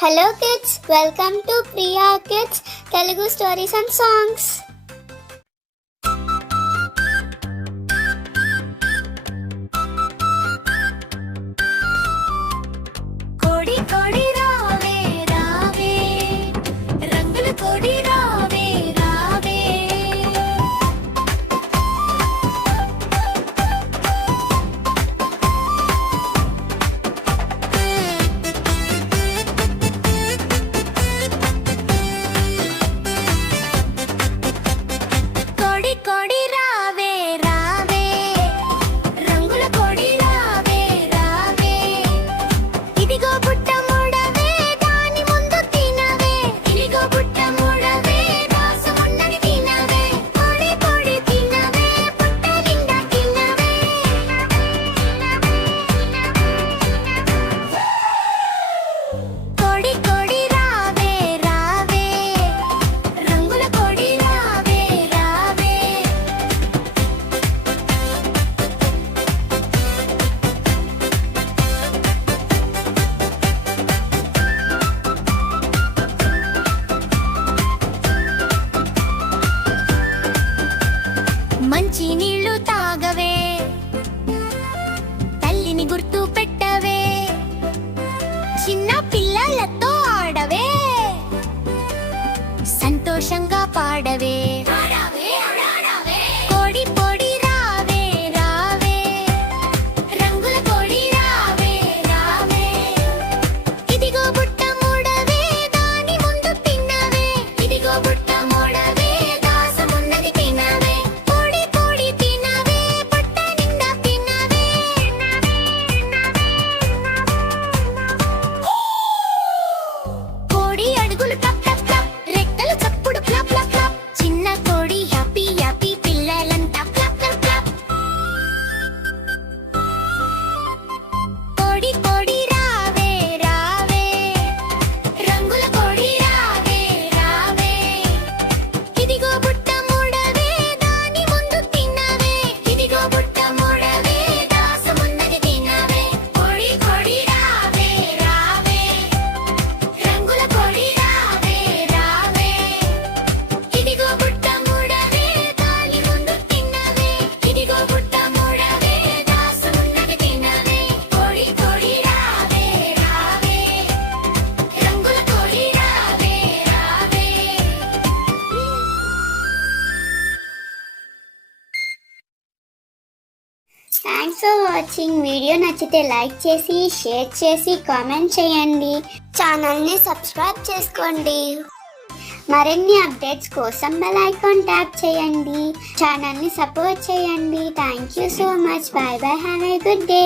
Hello kids, welcome to Priya Kids Telugu Stories and Songs. Kodi kodi raave raave rangulu kodi raave raave మంచి నీళ్లు తాగవే, తల్లిని గుర్తు పెట్టవే, చిన్న పిల్లలతో ఆడవే, సంతోషంగా పాడవే. కోడి పొడి రావే రావే రంగుల కోడి రావే రావే, ఇదిగో బుట్ట మూడవే దాని ముందు తిన్నవే, ఇదిగో బుట్ట మూడవే దాసమున్నది తినవే. Thanks for watching. వీడియో నచ్చితే లైక్ చేసి, షేర్ చేసి, కామెంట్ చేయండి. ఛానల్ని సబ్స్క్రైబ్ చేసుకోండి. మరిన్ని అప్డేట్స్ కోసం బెల్ ఐకాన్ ట్యాప్ చేయండి. ఛానల్ని సపోర్ట్ చేయండి. Thank you so much. By by. Have a good day.